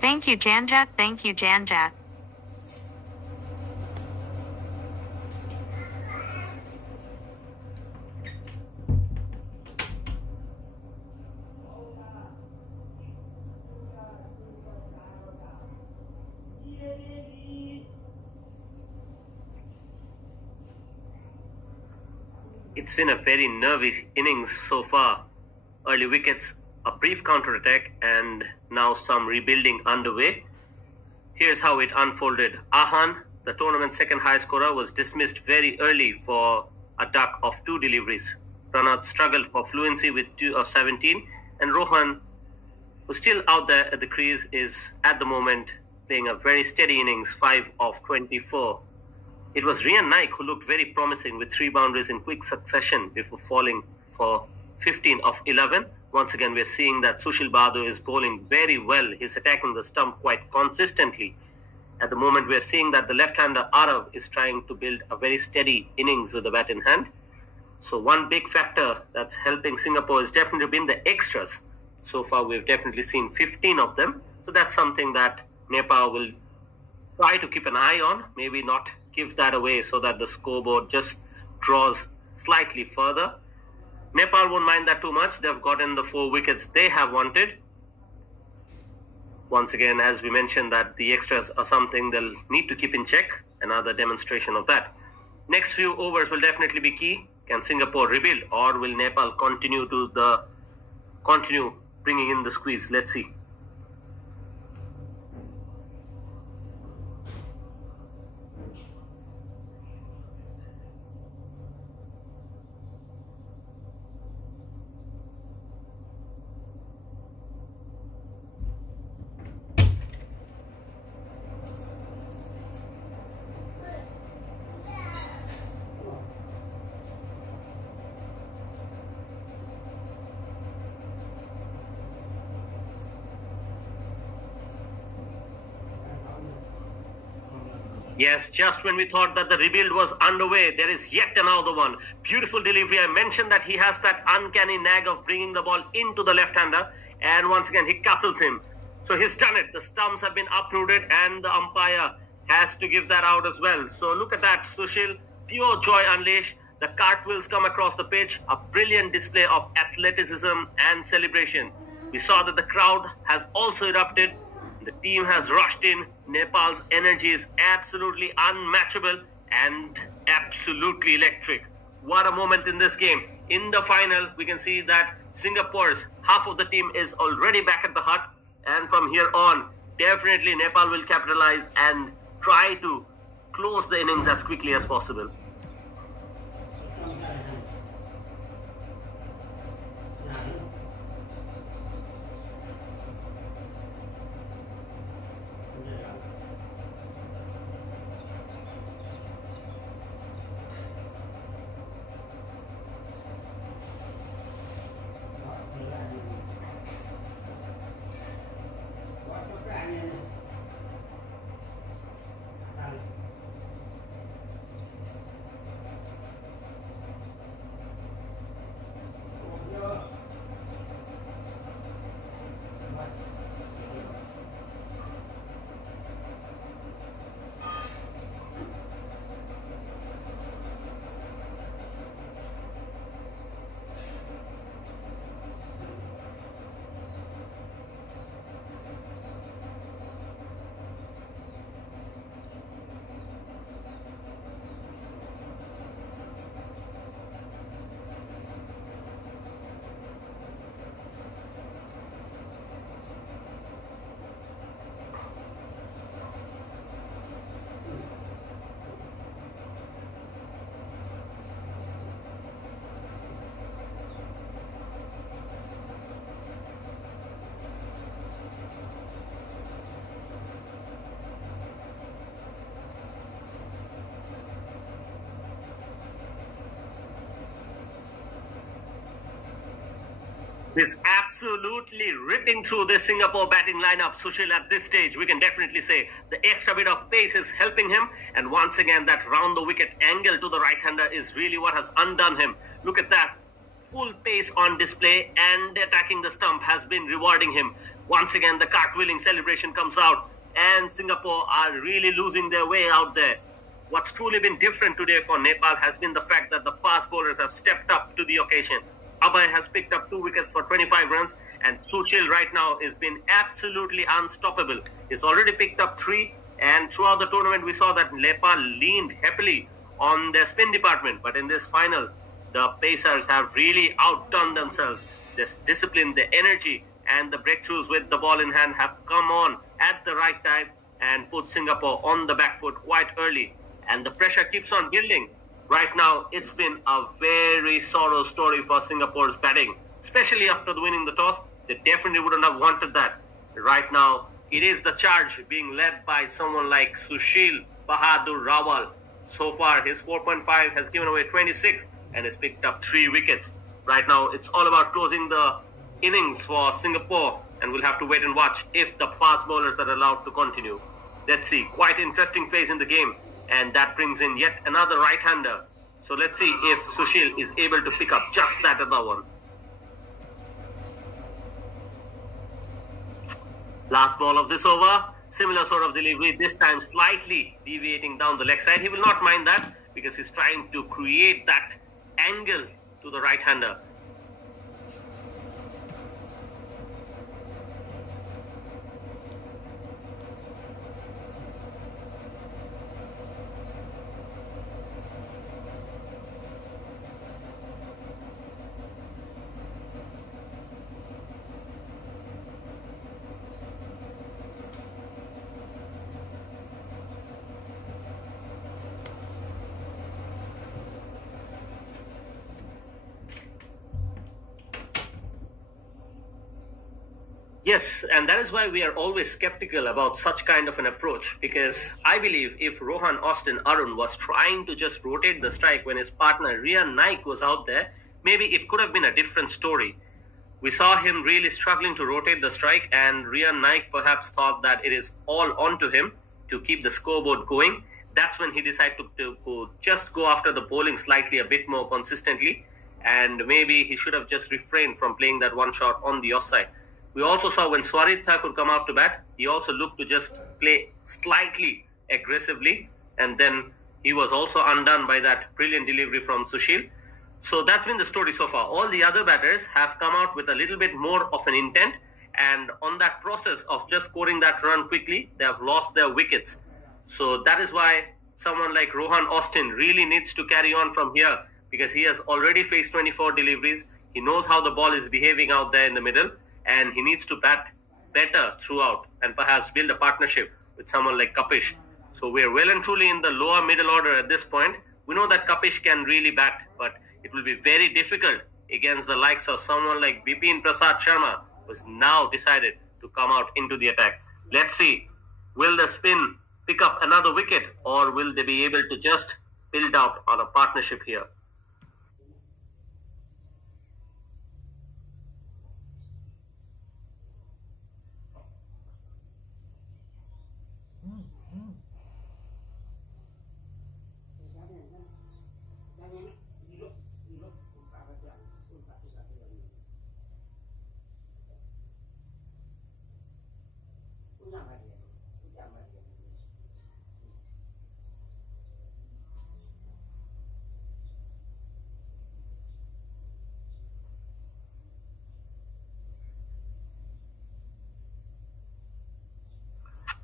Thank you, Jhanjat. Thank you, Jhanjat. It's been a very nervy innings so far. Early wickets, a brief counter-attack, and now some rebuilding underway. Here's how it unfolded. Ahan, the tournament's second high scorer, was dismissed very early for a duck of 2 deliveries. Pranat struggled for fluency with 2 of 17, and Rohan, who's still out there at the crease, is at the moment playing a very steady innings, 5 of 24. It was Rian Naik who looked very promising with 3 boundaries in quick succession before falling for 15 of 11. Once again, we're seeing that Sushil Bahadur is bowling very well. He's attacking the stump quite consistently. At the moment, we're seeing that the left-hander Arav is trying to build a very steady innings with the bat in hand. So one big factor that's helping Singapore has definitely been the extras. So far, we've definitely seen 15 of them. So that's something that Nepal will try to keep an eye on, maybe not give that away so that the scoreboard just draws slightly further. Nepal won't mind that too much. They've gotten the 4 wickets they have wanted. Once again, as we mentioned, that the extras are something they'll need to keep in check. Another demonstration of that. Next few overs will definitely be key. Can Singapore rebuild, or will Nepal continue bringing in the squeeze? Let's see. Yes, just when we thought that the rebuild was underway, there is yet another one. Beautiful delivery. I mentioned that he has that uncanny knack of bringing the ball into the left-hander, and once again, he castles him. So he's done it. The stumps have been uprooted, and the umpire has to give that out as well. So look at that, Sushil. Pure joy unleashed. The cartwheels come across the pitch. A brilliant display of athleticism and celebration. We saw that the crowd has also erupted. The team has rushed in. Nepal's energy is absolutely unmatchable and absolutely electric. What a moment in this game. In the final, we can see that Singapore's half of the team is already back at the hut. And from here on, definitely Nepal will capitalize and try to close the innings as quickly as possible. He's absolutely ripping through this Singapore batting lineup. Sushil, at this stage, we can definitely say the extra bit of pace is helping him. And once again, that round the wicket angle to the right-hander is really what has undone him. Look at that. Full pace on display, and attacking the stump has been rewarding him. Once again, the cartwheeling celebration comes out, and Singapore are really losing their way out there. What's truly been different today for Nepal has been the fact that the fast bowlers have stepped up to the occasion. Abhay has picked up 2 wickets for 25 runs, and Sushil right now has been absolutely unstoppable. He's already picked up 3, and throughout the tournament we saw that Nepal leaned heavily on their spin department. But in this final, the Pacers have really outdone themselves. This discipline, the energy, and the breakthroughs with the ball in hand have come on at the right time and put Singapore on the back foot quite early. And the pressure keeps on building. Right now, it's been a very sorrow story for Singapore's batting, especially after winning the toss. They definitely wouldn't have wanted that. Right now, it is the charge being led by someone like Sushil Bahadur Rawal. So far, his 4.5 has given away 26 and has picked up 3 wickets. Right now, it's all about closing the innings for Singapore, and we'll have to wait and watch if the fast bowlers are allowed to continue. Let's see, quite interesting phase in the game, and that brings in yet another right-hander. So let's see if Sushil is able to pick up just that other one. Last ball of this over, similar sort of delivery, this time slightly deviating down the leg side. He will not mind that because he's trying to create that angle to the right-hander. Yes, and that is why we are always skeptical about such kind of an approach, because I believe if Rohan Austin Arun was trying to just rotate the strike when his partner Rian Naik was out there, maybe it could have been a different story. We saw him really struggling to rotate the strike, and Rian Naik perhaps thought that it is all onto him to keep the scoreboard going. That's when he decided to just go after the bowling slightly a bit more consistently, and maybe he should have just refrained from playing that one shot on the offside. We also saw when Swarit Thakur come out to bat, he also looked to just play slightly aggressively, and then he was also undone by that brilliant delivery from Sushil. So that's been the story so far. All the other batters have come out with a little bit more of an intent, and on that process of just scoring that run quickly, they have lost their wickets. So that is why someone like Rohan Austin really needs to carry on from here, because he has already faced 24 deliveries. He knows how the ball is behaving out there in the middle, and he needs to bat better throughout and perhaps build a partnership with someone like Kapish. So we're well and truly in the lower middle order at this point. We know that Kapish can really bat, but it will be very difficult against the likes of someone like Bipin Prasad Sharma, who has now decided to come out into the attack. Let's see, will the spin pick up another wicket, or will they be able to just build out on a partnership here?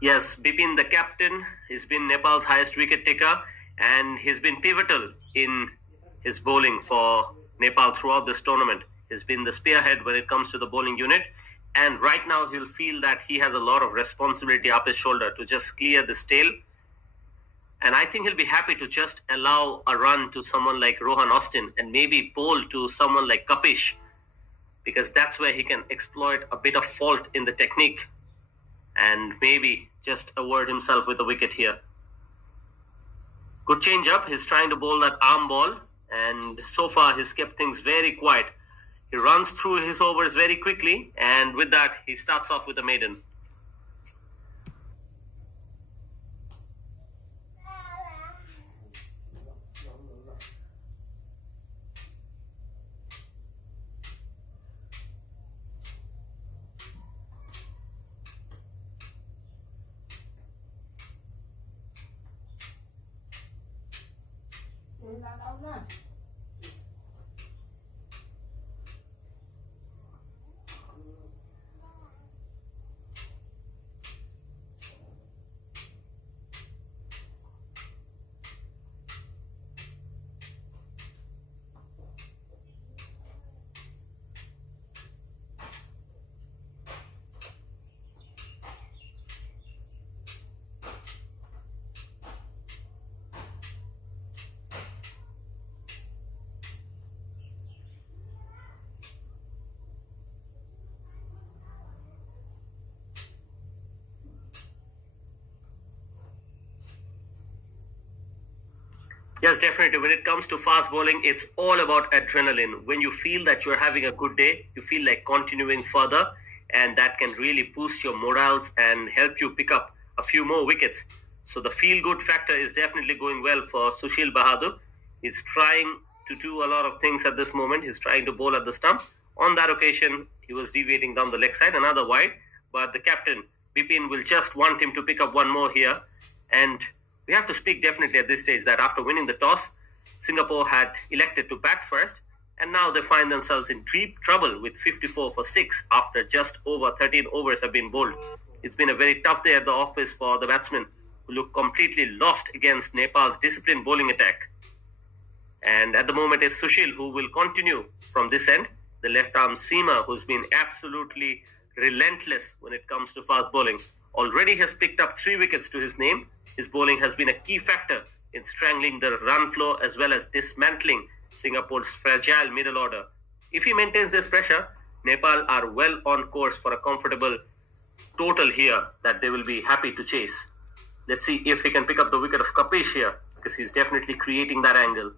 Yes, Bipin, the captain, he's been Nepal's highest wicket taker, and he's been pivotal in his bowling for Nepal throughout this tournament. He's been the spearhead when it comes to the bowling unit, and right now he'll feel that he has a lot of responsibility up his shoulder to just clear this tail. And I think he'll be happy to just allow a run to someone like Rohan Austin and maybe bowl to someone like Kapish, because that's where he can exploit a bit of fault in the technique and maybe just award himself with a wicket here. Good change up. He's trying to bowl that arm ball, and so far he's kept things very quiet. He runs through his overs very quickly, and with that, he starts off with a maiden. Yes, definitely. When it comes to fast bowling, it's all about adrenaline. When you feel that you're having a good day, you feel like continuing further, and that can really boost your morals and help you pick up a few more wickets. So the feel-good factor is definitely going well for Sushil Bahadur. He's trying to do a lot of things at this moment. He's trying to bowl at the stump. On that occasion, he was deviating down the leg side, another wide, but the captain, Bipin, will just want him to pick up one more here. And we have to speak definitely at this stage that after winning the toss, Singapore had elected to bat first, and now they find themselves in deep trouble with 54 for 6 after just over 13 overs have been bowled. It's been a very tough day at the office for the batsmen, who look completely lost against Nepal's disciplined bowling attack. And at the moment is Sushil, who will continue from this end, the left-arm seamer, who's been absolutely relentless when it comes to fast bowling. Already has picked up 3 wickets to his name. His bowling has been a key factor in strangling the run flow as well as dismantling Singapore's fragile middle order. If he maintains this pressure, Nepal are well on course for a comfortable total here that they will be happy to chase. Let's see if he can pick up the wicket of Kapish here, because he's definitely creating that angle.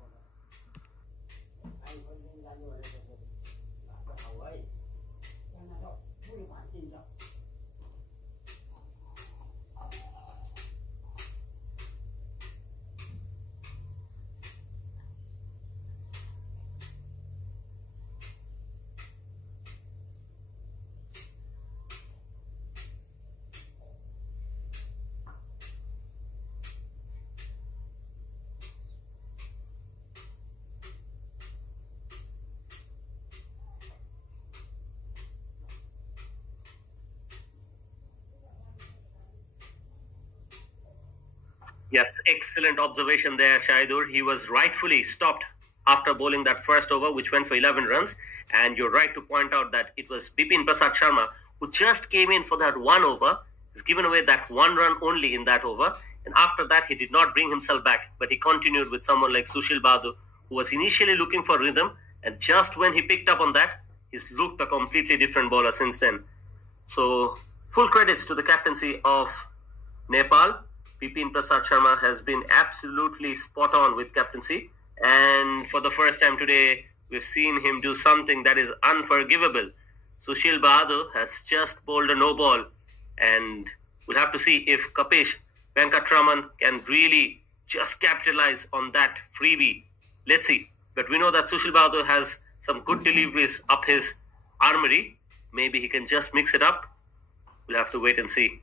Yes, excellent observation there, Shaidur. He was rightfully stopped after bowling that first over, which went for 11 runs. And you're right to point out that it was Bipin Prasad Sharma who just came in for that one over. He's given away that 1 run only in that over. And after that, he did not bring himself back, but he continued with someone like Sushil Bahadur, who was initially looking for rhythm. And just when he picked up on that, he's looked a completely different bowler since then. So full credits to the captaincy of Nepal. Bipin Prasad Sharma has been absolutely spot on with captaincy, and for the first time today, we've seen him do something that is unforgivable. Sushil Bahadur has just bowled a no ball, and we'll have to see if Kapish Venkatraman can really just capitalize on that freebie. Let's see. But we know that Sushil Bahadur has some good deliveries up his armory. Maybe he can just mix it up. We'll have to wait and see.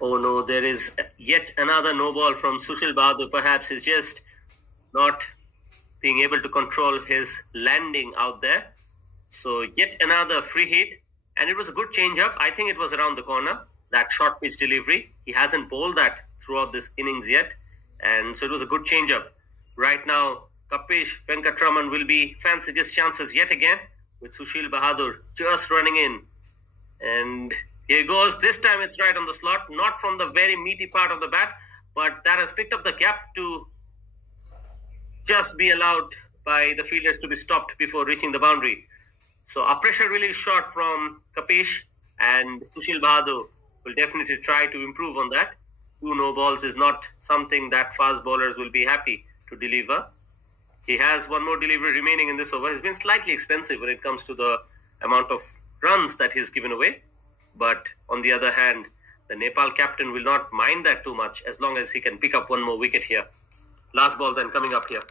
Oh no, there is yet another no ball from Sushil Bahadur. Perhaps he's just not being able to control his landing out there. So yet another free hit, and it was a good change-up. I think it was around the corner, that short pitch delivery. He hasn't bowled that throughout this innings yet, and so it was a good change-up. Right now, Kapish Venkatraman will be fancying his chances yet again with Sushil Bahadur just running in. And here goes. This time it's right on the slot, not from the very meaty part of the bat, but that has picked up the gap to just be allowed by the fielders to be stopped before reaching the boundary. So a pressure release shot from Kapish, and Sushil Bahadur will definitely try to improve on that. 2 no balls is not something that fast bowlers will be happy to deliver. He has one more delivery remaining in this over. He's been slightly expensive when it comes to the amount of runs that he's given away. But on the other hand, the Nepal captain will not mind that too much as long as he can pick up one more wicket here. Last ball then coming up here.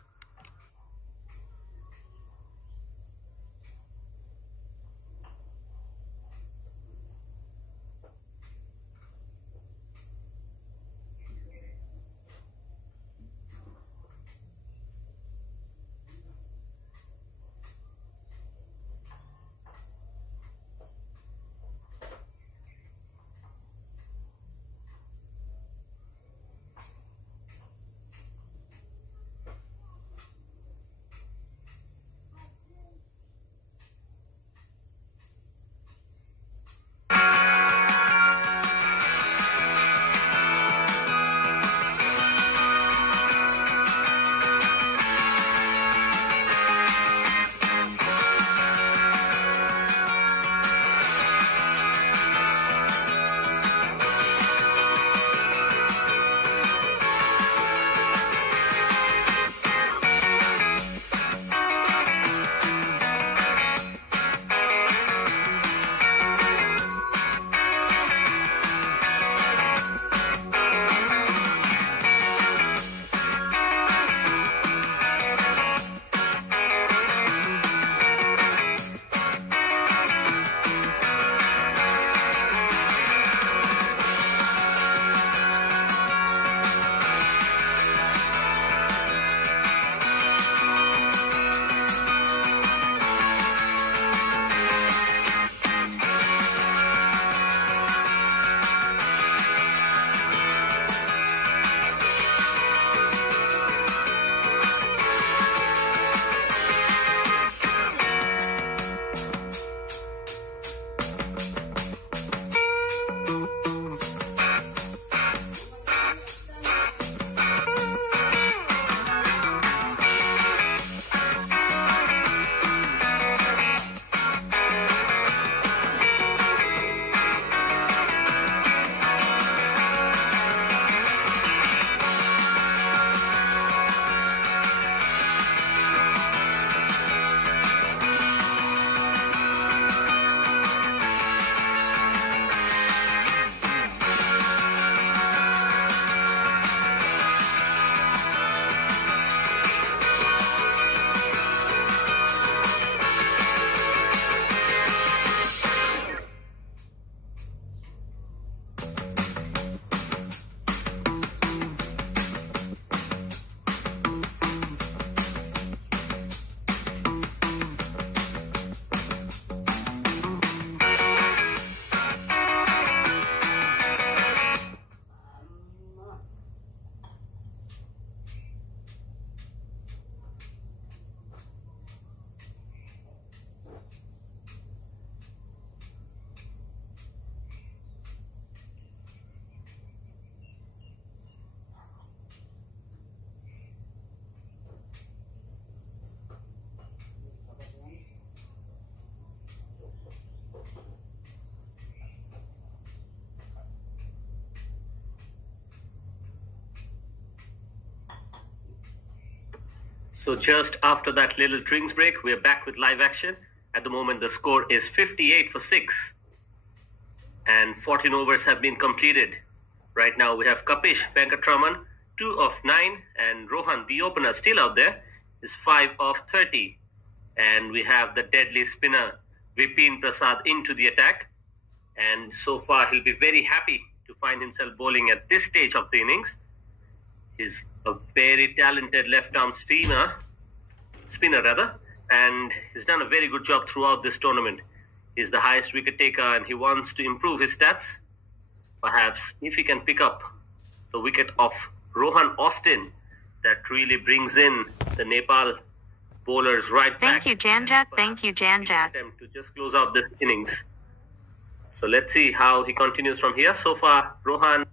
So just after that little drinks break, we're back with live action. At the moment, the score is 58 for 6. And 14 overs have been completed. Right now, we have Kapish Venkatraman, 2 of 9. And Rohan, the opener, still out there, is 5 of 30. And we have the deadly spinner, Vipin Prasad, into the attack. And so far, he'll be very happy to find himself bowling at this stage of the innings. He's a very talented left-arm spinner, and he's done a very good job throughout this tournament. He's the highest wicket taker, and he wants to improve his stats. Perhaps if he can pick up the wicket of Rohan Austin, that really brings in the Nepal bowlers right back. Thank you, jhanjat. Thank you, jhanjat. Attempt to just close out this innings. So let's see how he continues from here. So far, Rohan